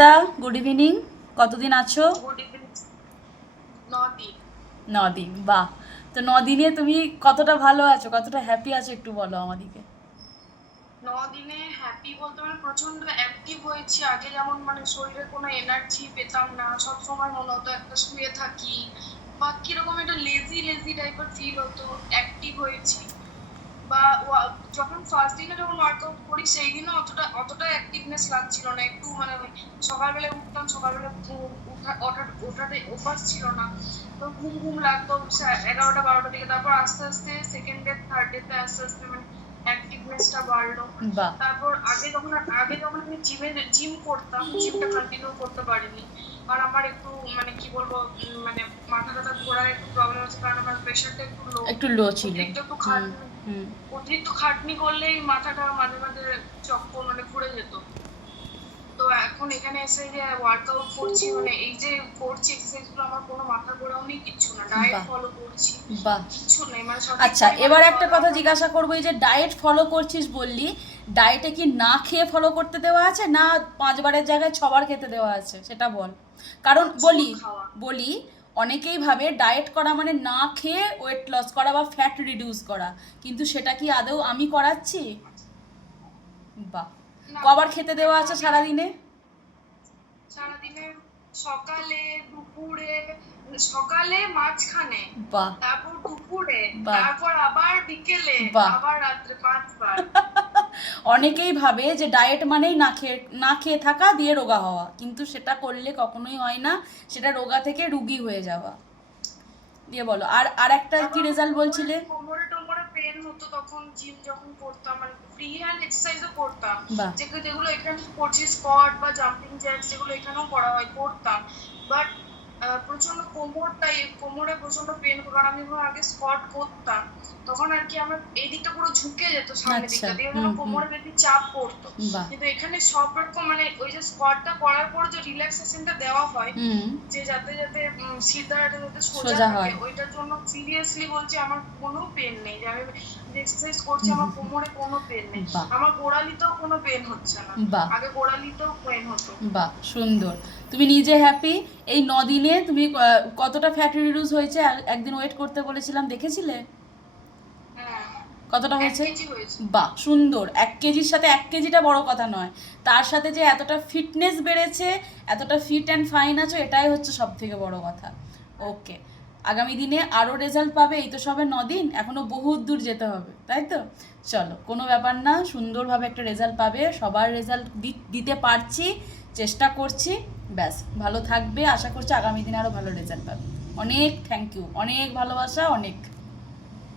Ankita, good evening. কতদিন আছো? Good evening. 9 দিন। 9 দিন, বাহ। তো 9 দিনে তুমি কতটা ভালো আছো, কতটা হ্যাপি আছো একটু বলো আমাদিকে। 9 দিনে হ্যাপি বলতে মানে প্রচন্ড অ্যাক্টিভ হয়েছি। আগে যেমন মানে শরীরে কোনো এনার্জি পেতাম না, সব সময় মনে হতো একটা শুয়ে থাকি বা কিরকম একটা লেজি লেজি টাইপের ফিল হতো। অ্যাক্টিভ হয়েছি বা যখন ফার্স্ট দিনে যখন ওয়ার্কআউট করি সেই দিনও অতটা অ্যাক্টিভনেস লাগছিল না। একটু মানে ওই সকালবেলায় উঠতাম, সকালবেলা ওঠাতে অভ্যাস ছিল না, তো ঘুম ঘুম লাগতো 11টা 12টার দিকে। তারপর আস্তে আস্তে সেকেন্ড ডে থার্ড ডেতে আস্তে আস্তে মানে অ্যাক্টিভনেসটা বাড়লো। বাহ। তারপর আগে যখন আমি জিম করতাম, জিমটা কন্টিনিউ করতে পারিনি কারণ আমার একটু মানে কি বলবো, মানে মাথা টাথা ঘোরার একটু প্রবলেম আছে, কারণ আমার প্রেশারটা একটু লো। একটু লো ছিল। অতিরিক্ত একটু হুম। হুম। অতিরিক্ত খাটনি করলেই মাথাটা মাঝে মাঝে চক্কর মানে ঘুরে যেত। তো এখন এখানে এসে যে ওয়ার্কআউট করছি, মানে এই যে করছি এক্সারসাইজ গুলো, আমার কোনো মাথা ঘোরাও নেই, কিচ্ছু না, ডায়েট বাহ। ফলো করছি, বাহ। কিচ্ছু নেই, মানে সঠিক আচ্ছা, পরিমাণে এবার একটা জল কথা আমার। জিজ্ঞাসা করবো, এই যে ডায়েট ফলো করছিস বললি, ডায়েটে কি না খেয়ে ফলো করতে দেওয়া আছে, না 5 বারের জায়গায় 6 বার খেতে দেওয়া আছে, সেটা বল। কারণ প্রচুর বলি খাওয়া। বলি অনেকেই ভাবে ডায়েট করা মানে না খেয়ে ওয়েট লস করা বা ফ্যাট রিডিউস করা, কিন্তু সেটা কি আদৌ আমি করাচ্ছি? বাহ। না, কবার খেতে দেওয়া দেখো আছে আমি সারাদিনে? সারাদিনে সকালে, দুপুরে, সকালে মাঝখানে, বাহ। তারপর দুপুরে, বাহ। তারপর আবার বিকেলে, বাহ। আবার রাত্রে 5 বার। অনেকেই ভাবে যে ডায়েট মানেই না খেয়ে থাকা দিয়ে রোগা হওয়া, কিন্তু সেটা করলে কখনোই হয় না। সেটা রোগা থেকে রুগী হয়ে যাওয়া। দিয়ে বলো, আর আর একটা কি তারপর আমার রেজাল্ট কোমরে বলছিলে? কোমরে টোমরে পেন হতো তখন, জিম যখন করতাম, মানে ফ্রি হ্যান্ড এক্সারসাইজও করতাম, বাহ। যেগুলো এখানে করছি, স্কোয়াট বা জাম্পিং জ্যাকস, যেগুলো এখানেও করা হয়, করতাম। বাট প্রচন্ড কোমরে প্রচন্ড পেন হতো, কারণ আমি যখন আগে স্কোয়াট করতাম তখন আর কি আমার এই দিকটা পুরো ঝুঁকে যেত, সামনের আচ্ছা। দিকটা দিয়ে যেন হুম হুম। কোমরে বেশি চাপ পড়তো। বাহ। কিন্তু এখানে সব রকম মানে ওই যে স্কোয়াটটা করার পর যে রিল্যাক্সেশনটা দেওয়া হয়, হুম। যে যাতে যাতে সিদ্ধাটা যাতে সোজা সোজা থাকে, হয়। ওইটার জন্য সিরিয়াসলি বলছি আমার কোনো পেন নেই। যে আমি এক্সারসাইজ করছি হুম আমার হুম হুম। কোমরে কোনো পেন নেই, বাহ। আমার গোড়ালিতেও কোনো পেন হচ্ছে না। বাহ। আগে গোড়ালিতেও পেন হতো। বাহ, সুন্দর। তুমি নিজে হ্যাপি? এই 9 দিনে তুমি কতটা ফ্যাট রিডিউস হয়েছে? একদিন ওয়েট করতে বলেছিলাম, দেখেছিলে হ্যাঁ, কতটা এক হয়েছে? কেজি হয়েছে। বাহ, সুন্দর। 1 কেজির সাথে 1 কেজিটা বড় কথা নয়, তার সাথে যে এতটা ফিটনেস বেড়েছে, এতটা ফিট অ্যান্ড ফাইন আছো, এটাই হচ্ছে সব থেকে বড় কথা। ওকে, আগামী দিনে আরও রেজাল্ট পাবে। এই তো সবে 9 দিন, এখনও বহুত দূর যেতে হবে, তাই তো? চলো, কোনো ব্যাপার না, সুন্দরভাবে একটা রেজাল্ট পাবে। সবার রেজাল্ট দিতে পারছি, চেষ্টা করছি। ব্যাস, ভালো থাকবে, আশা করছি আগামী দিনে আরও ভালো রেজাল্ট পাবে। অনেক থ্যাংক ইউ, অনেক ভালোবাসা, অনেক।